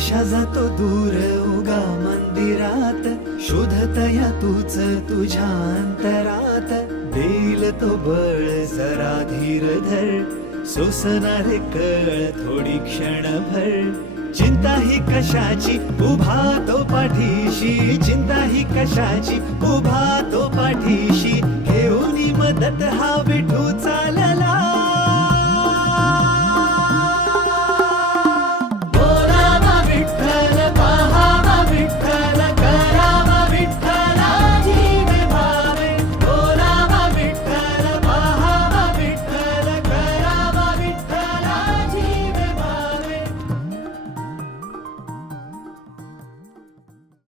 आरशा जातो दूर उगा मंदिरात, शोधतया तूच तुझ्या अंतरात. देईल तो बळ जरा धीर धर, सोसणारे कळ थोडी क्षणभर. चिंता ही कशाची उभा तो पाठीशी, चिंता ही कशाची उभा तो पाठीशी. घेऊन मदत हा विठ्ठल